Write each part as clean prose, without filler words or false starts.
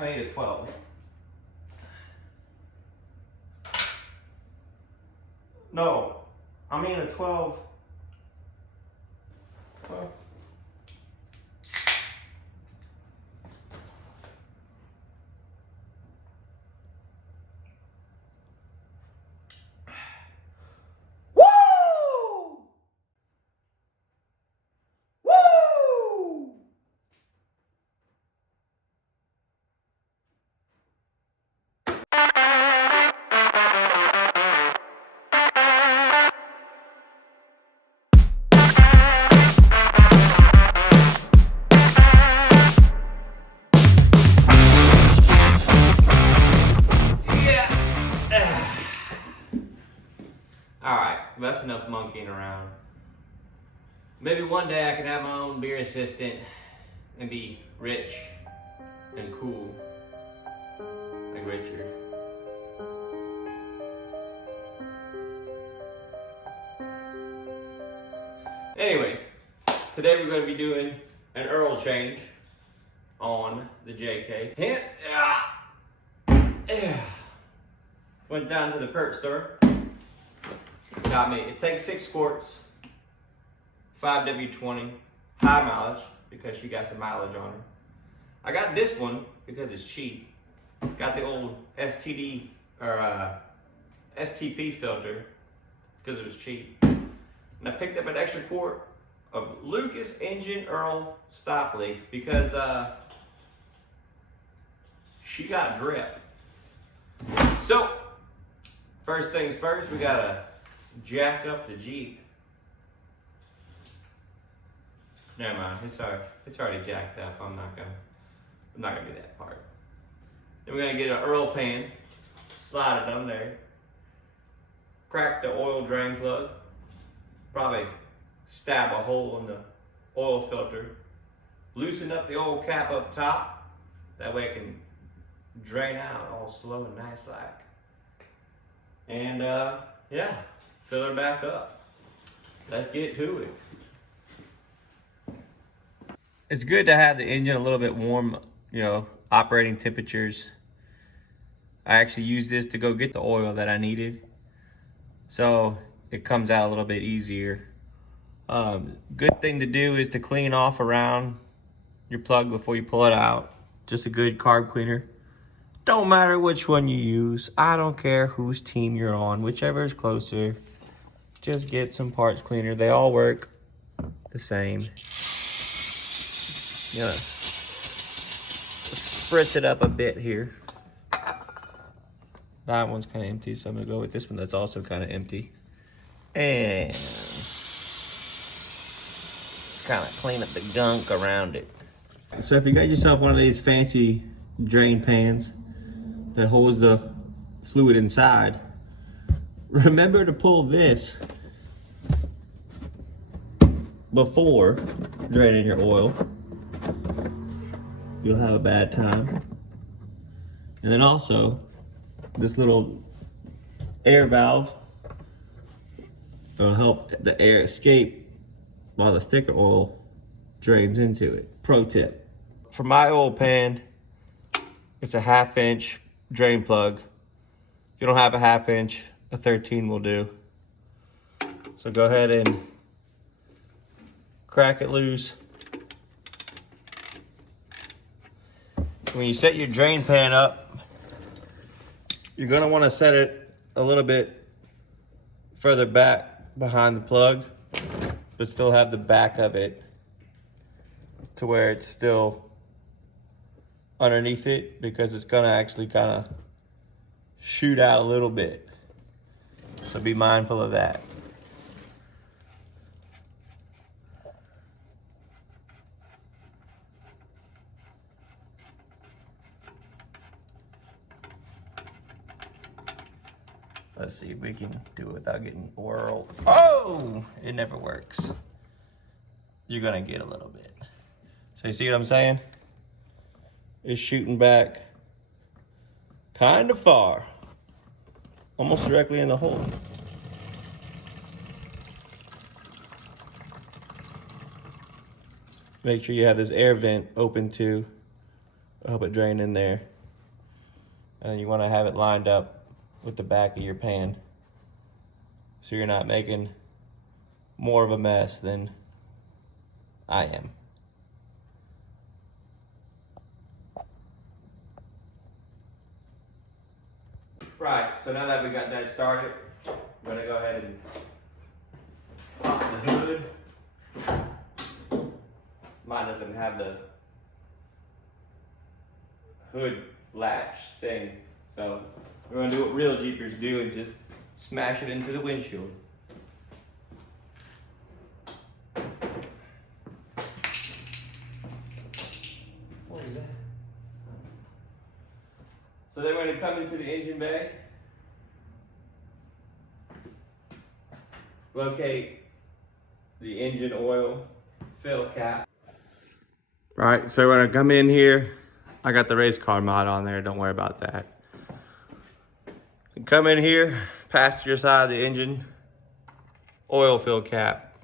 I need a 12. No, I mean a 12. 12. Woo! Woo! Alright, that's enough monkeying around. Maybe one day I can have my own beer assistant and be rich and cool like Richard. Anyways, today we're going to be doing an oil change on the JK. Went down to the perk store. Got me. It takes 6 quarts, 5W20, high mileage because she got some mileage on her. I got this one because it's cheap. Got the old STD or STP filter because it was cheap. And I picked up an extra quart of Lucas Engine Earl Stop Leak because she got drip. So, first things first, we gotta jack up the Jeep. Never mind, it's already jacked up. I'm not gonna do that part. Then we're gonna get an Earl pan, slide it on there, crack the oil drain plug, probably stab a hole in the oil filter, loosen up the oil cap up top, that way it can drain out all slow and nice like. And yeah, fill her back up. Let's get to it. It's good to have the engine a little bit warm, you know, operating temperatures. I actually used this to go get the oil that I needed, so it comes out a little bit easier. Good thing to do is to clean off around your plug before you pull it out. Just a good carb cleaner. Don't matter which one you use. I don't care whose team you're on, whichever is closer. Just get some parts cleaner. They all work the same. You know, spritz it up a bit here. That one's kind of empty, so I'm gonna go with this one that's also kind of empty. And kind of clean up the gunk around it. So if you got yourself one of these fancy drain pans that holds the fluid inside, remember to pull this before draining your oil. You'll have a bad time. And then also this little air valve will help the air escape while the thicker oil drains into it. Pro tip. For my oil pan, it's a 1/2 inch drain plug. If you don't have a 1/2 inch, a 13 will do. So go ahead and crack it loose. When you set your drain pan up, you're gonna wanna set it a little bit further back behind the plug, but still have the back of it to where it's still underneath it, because it's gonna actually kind of shoot out a little bit. So be mindful of that. Let's see if we can do it without getting whirled. Oh, it never works. You're gonna get a little bit. So you see what I'm saying? It's shooting back kind of far, almost directly in the hole. Make sure you have this air vent open too, help it drain in there. And you want to have it lined up with the back of your pan, so you're not making more of a mess than I am. Right, so now that we got that started, I'm gonna go ahead and pop the hood. Mine doesn't have the hood latch thing, so we're gonna do what real Jeepers do and just smash it into the windshield. What is that? So then we're gonna come into the engine bay, locate the engine oil fill cap. Right, so we're gonna come in here. I got the race car mod on there, don't worry about that. Come in here, passenger side of the engine, oil fill cap.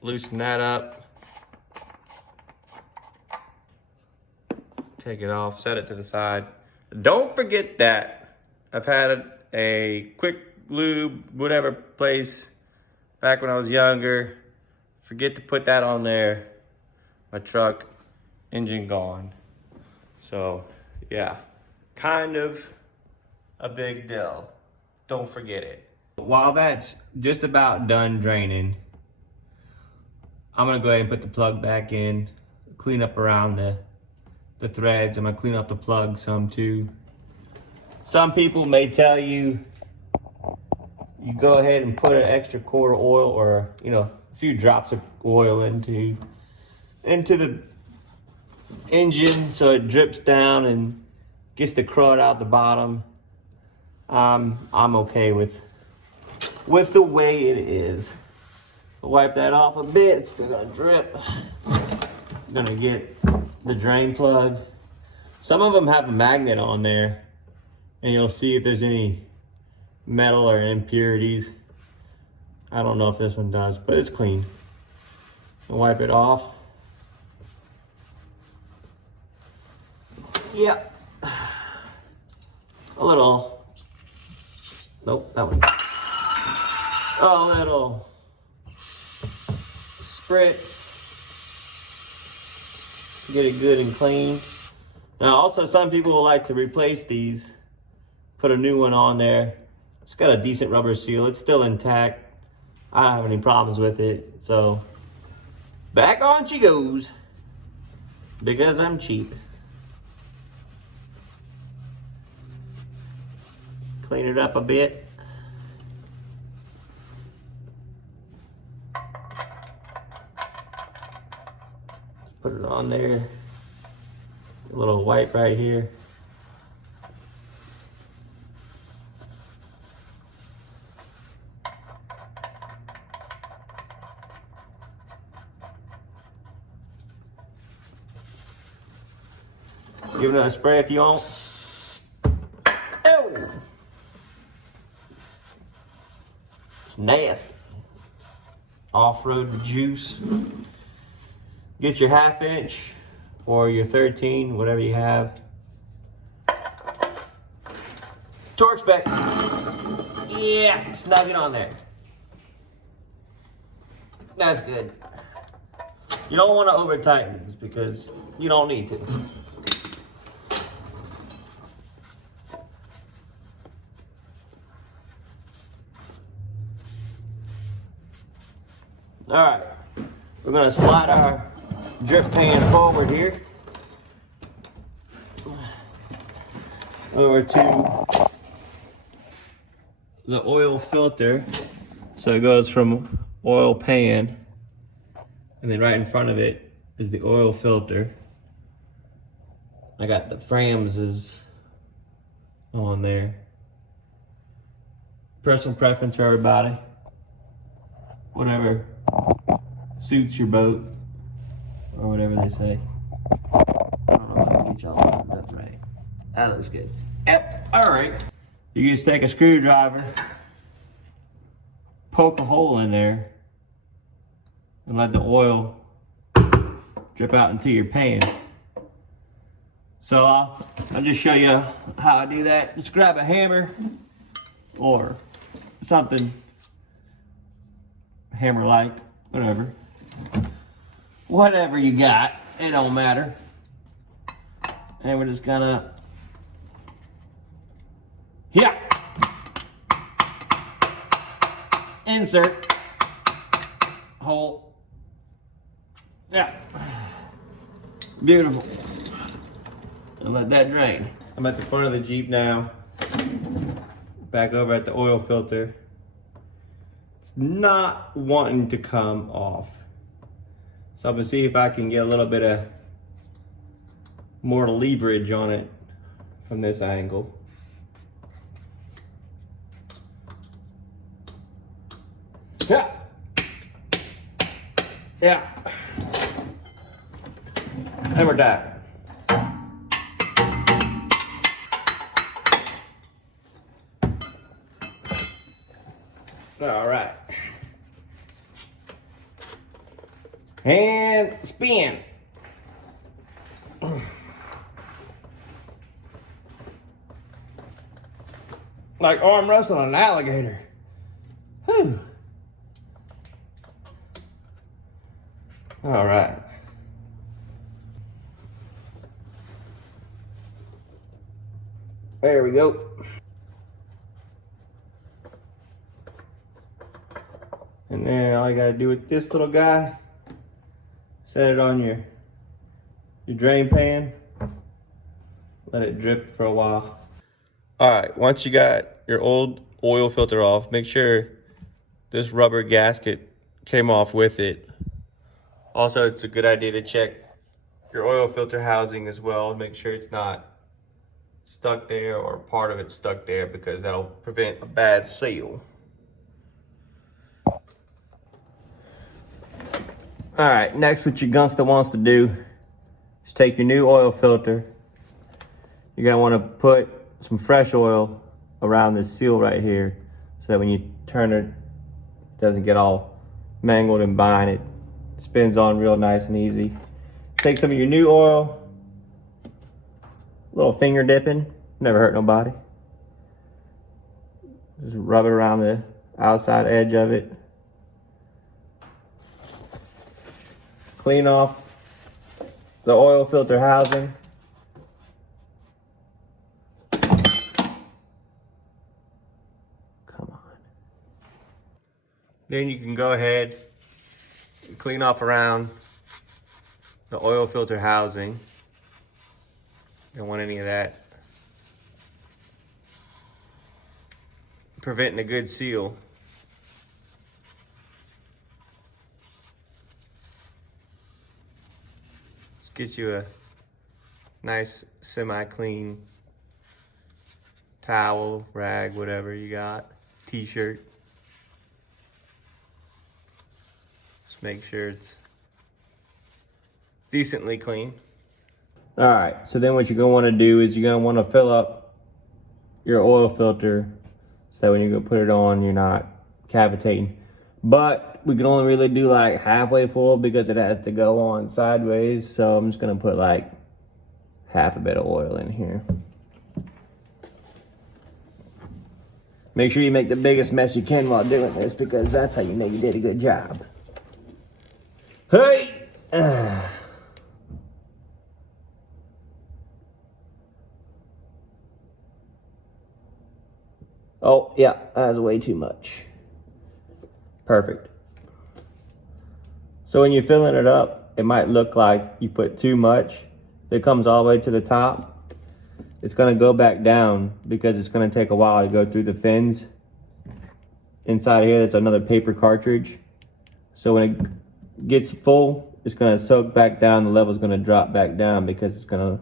Loosen that up. Take it off, set it to the side. Don't forget that I've had a quick lube, whatever place, back when I was younger. Forget to put that on there. My truck, engine gone. So yeah, kind of a big deal. Don't forget it. While that's just about done draining, I'm gonna go ahead and put the plug back in, clean up around the threads. I'm gonna clean up the plug some too. Some people may tell you, you go ahead and put an extra quart of oil, or a few drops of oil into the engine so it drips down and gets the crud out the bottom. I'm okay with the way it is. Wipe that off a bit, it's still gonna drip. I'm gonna get the drain plug. Some of them have a magnet on there, and you'll see if there's any metal or impurities. I don't know if this one does, but it's clean. I'll wipe it off. Yeah. A little. Nope, that one. A little spritz. Get it good and clean. Now also, some people will like to replace these, put a new one on there. It's got a decent rubber seal. It's still intact. I don't have any problems with it. So back on she goes, because I'm cheap. Clean it up a bit. Put it on there. A little wipe right here. Give it another spray if you want. Oh! It's nasty. Off-road juice. Get your 1/2 inch or your 13, whatever you have. Torque spec. Yeah, snug it on there. That's good. You don't want to over tighten this because you don't need to. All right, we're gonna slide our drip pan forward here over to the oil filter. So it goes from oil pan, and then right in front of it is the oil filter. I got the Framses on there. Personal preference for everybody. Whatever suits your boat, or whatever they say. I don't know how to get y'all lined up right. That looks good. Yep, all right. You just take a screwdriver, poke a hole in there, and let the oil drip out into your pan. So I'll just show you how I do that. Just grab a hammer or something, hammer-like, whatever you got, it don't matter. And we're just gonna, insert, hole, beautiful. And let that drain. I'm at the front of the Jeep now. Back over at the oil filter. It's not wanting to come off. So I'm gonna see if I can get a little bit of more leverage on it from this angle. Yeah. And we're done. All right. And spin. Like arm wrestling an alligator. Whew. All right. There we go. And then all you gotta do with this little guy, set it on your drain pan, let it drip for a while. All right, once you got your old oil filter off, make sure this rubber gasket came off with it. Also, it's a good idea to check your oil filter housing as well. Make sure it's not stuck there or part of it stuck there, because that'll prevent a bad seal. All right, next what your gunster wants to do is take your new oil filter. You're gonna wanna put some fresh oil around this seal right here so that when you turn it, it doesn't get all mangled and bind. It spins on real nice and easy. Take some of your new oil, a little finger dipping, never hurt nobody. Just rub it around the outside edge of it. Clean off the oil filter housing. Come on. Then you can go ahead and clean off around the oil filter housing. Don't want any of that preventing a good seal. Just get you a nice semi-clean towel, rag, whatever you got, t-shirt. Just make sure it's decently clean. All right, so then what you're gonna wanna do is you're gonna wanna fill up your oil filter so that when you go put it on, you're not cavitating. But we can only really do like halfway full because it has to go on sideways. So I'm just gonna put like half a bit of oil in here. Make sure you make the biggest mess you can while doing this, because that's how you know you did a good job. Hey! Oh, yeah, that's way too much. Perfect. So when you're filling it up, it might look like you put too much. If it comes all the way to the top, it's gonna go back down because it's gonna take a while to go through the fins. Inside of here, there's another paper cartridge. So when it gets full, it's gonna soak back down. The level's gonna drop back down because it's gonna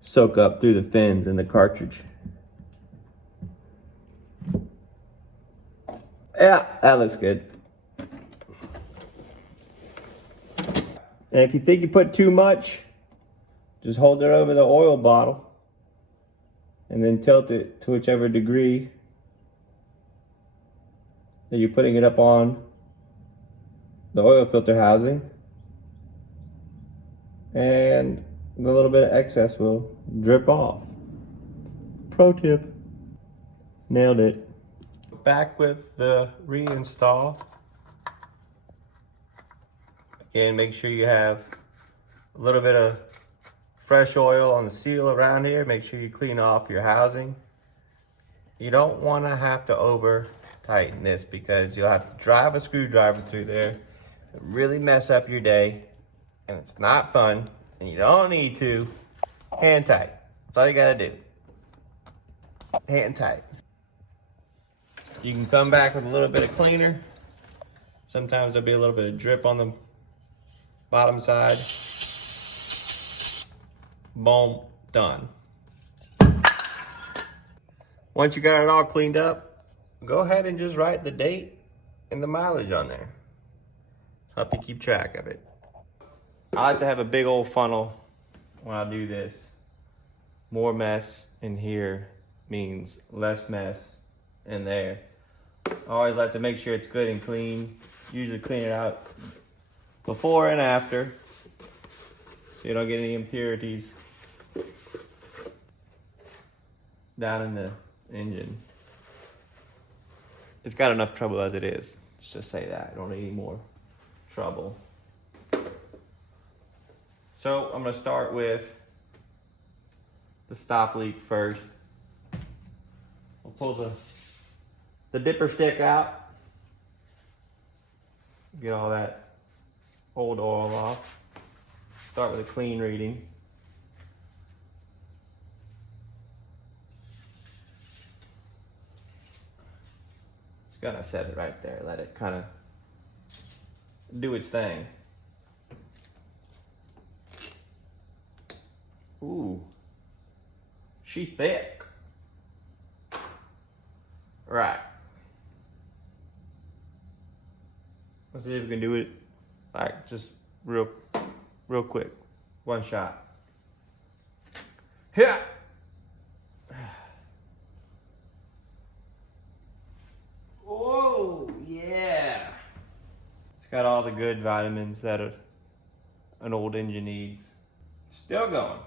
soak up through the fins in the cartridge. Yeah, that looks good. And if you think you put too much, just hold it over the oil bottle and then tilt it to whichever degree that you're putting it up on the oil filter housing. And the little bit of excess will drip off. Pro tip. Nailed it. Back with the reinstall. Again, make sure you have a little bit of fresh oil on the seal around here. Make sure you clean off your housing. You don't want to have to over tighten this because you'll have to drive a screwdriver through there and really mess up your day, and it's not fun, and you don't need to. Hand tight. That's all you gotta do. Hand tight. You can come back with a little bit of cleaner. Sometimes there'll be a little bit of drip on the bottom side. Boom, done. Once you got it all cleaned up, go ahead and just write the date and the mileage on there. Help you keep track of it. I like to have a big old funnel when I do this. More mess in here means less mess in there. I always like to make sure it's good and clean. Usually clean it out before and after so you don't get any impurities down in the engine. It's got enough trouble as it is. Let's just say that. I don't need any more trouble. So I'm gonna start with the stop leak first. I'll pull the dipper stick out. Get all that old oil off. Start with a clean reading. Just gonna set it right there. Let it kind of do its thing. Ooh, she thick. Right. Let's see if we can do it like just real quick. One shot. Yeah. Whoa, yeah. It's got all the good vitamins that an old engine needs. Still going.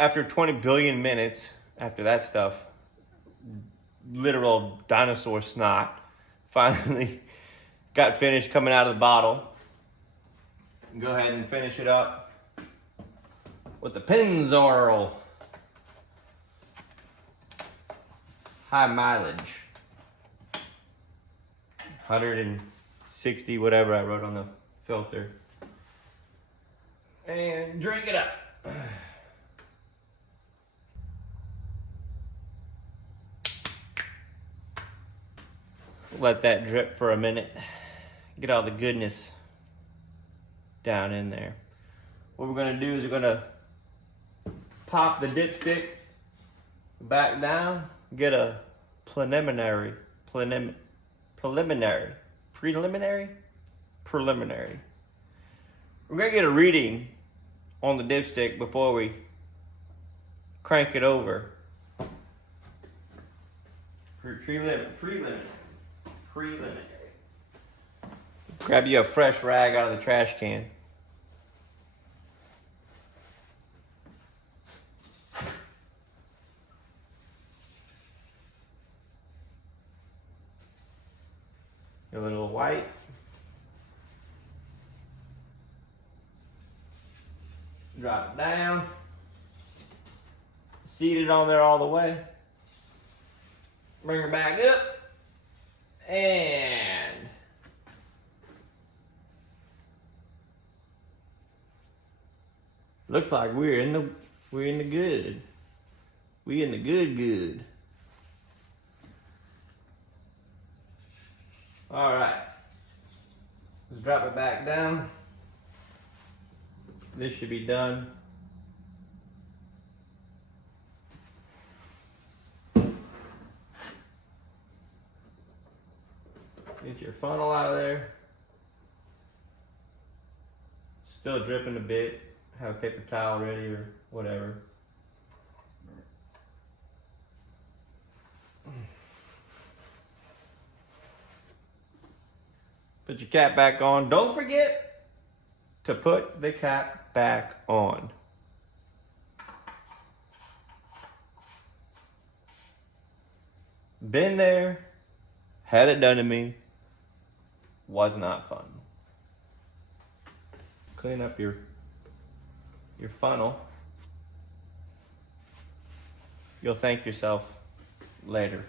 After 20 billion minutes, after that stuff, literal dinosaur snot, finally got finished coming out of the bottle. Go ahead and finish it up with the Pennzoil. High mileage. 160, whatever I wrote on the filter. And drink it up. Let that drip for a minute. Get all the goodness down in there. What we're gonna do is we're gonna pop the dipstick back down, get a preliminary. We're gonna get a reading on the dipstick before we crank it over. Preliminary. Grab you a fresh rag out of the trash can. A little white. Drop it down. Seat it on there all the way. Bring her back up. And looks like we're in the good. We in the good. All right. Let's drop it back down. This should be done. Get your funnel out of there. Still dripping a bit. Have a paper towel ready or whatever. Put your cap back on. Don't forget to put the cap back on. Been there, had it done to me, was not fun. Clean up your funnel. You'll thank yourself later.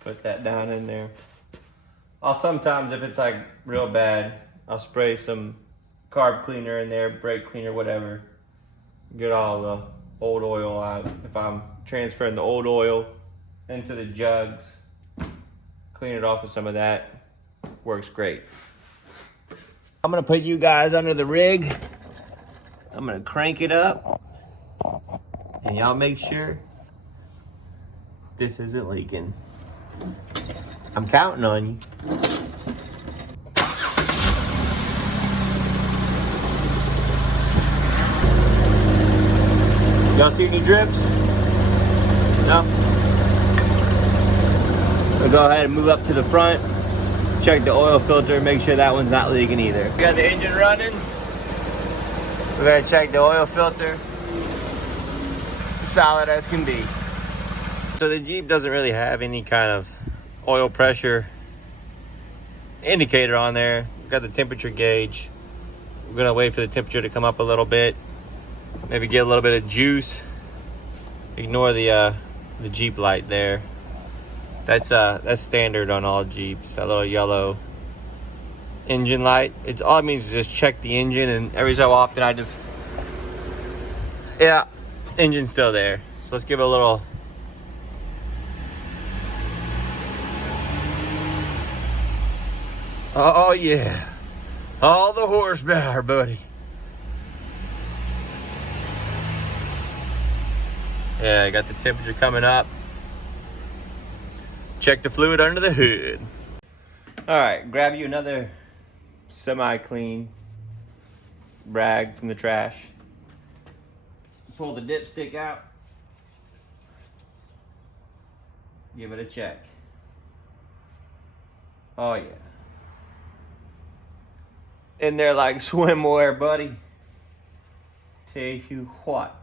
Put that down in there. I'll sometimes, if it's like real bad, I'll spray some carb cleaner in there, brake cleaner, whatever. Get all the old oil out. If I'm transferring the old oil into the jugs, clean it off with some of that. Works great. I'm gonna put you guys under the rig. I'm gonna crank it up. And y'all make sure this isn't leaking. I'm counting on you. Y'all see any drips? No? We'll go ahead and move up to the front. Check the oil filter, make sure that one's not leaking either. We got the engine running. We're gonna check the oil filter. Solid as can be. So the Jeep doesn't really have any kind of oil pressure indicator on there. We've got the temperature gauge. We're gonna wait for the temperature to come up a little bit. Maybe get a little bit of juice. Ignore the Jeep light there. That's standard on all Jeeps. That little yellow engine light. It's all it means is just check the engine, and every so often I just, yeah, engine's still there. So let's give it a little. Oh yeah, all the horsepower, buddy. Yeah, I got the temperature coming up. Check the fluid under the hood. All right, grab you another semi-clean rag from the trash. Pull the dipstick out. Give it a check. Oh yeah. In there like swimwear, buddy. Tell you what.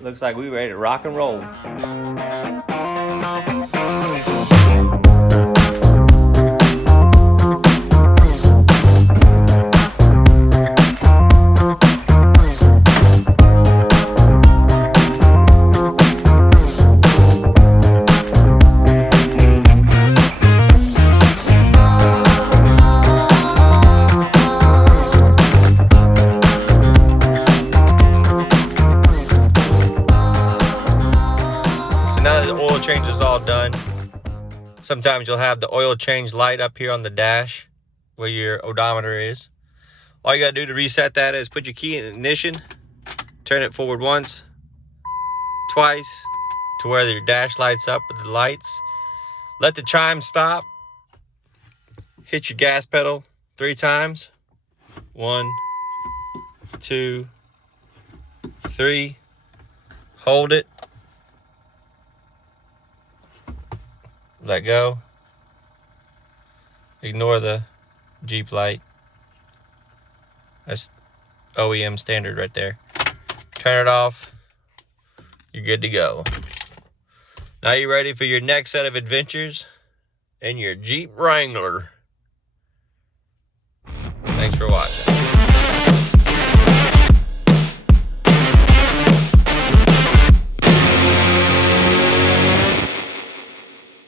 Looks like we ready to rock and roll. Change is all done. Sometimes you'll have the oil change light up here on the dash where your odometer is. All you gotta do to reset that is put your key in ignition, turn it forward once, twice, to where your dash lights up with the lights. Let the chime stop. Hit your gas pedal 3 times. 1, 2, 3. Hold it. Let go. Ignore the Jeep light. That's OEM standard right there. Turn it off. You're good to go. Now you're ready for your next set of adventures in your Jeep Wrangler. Thanks for watching.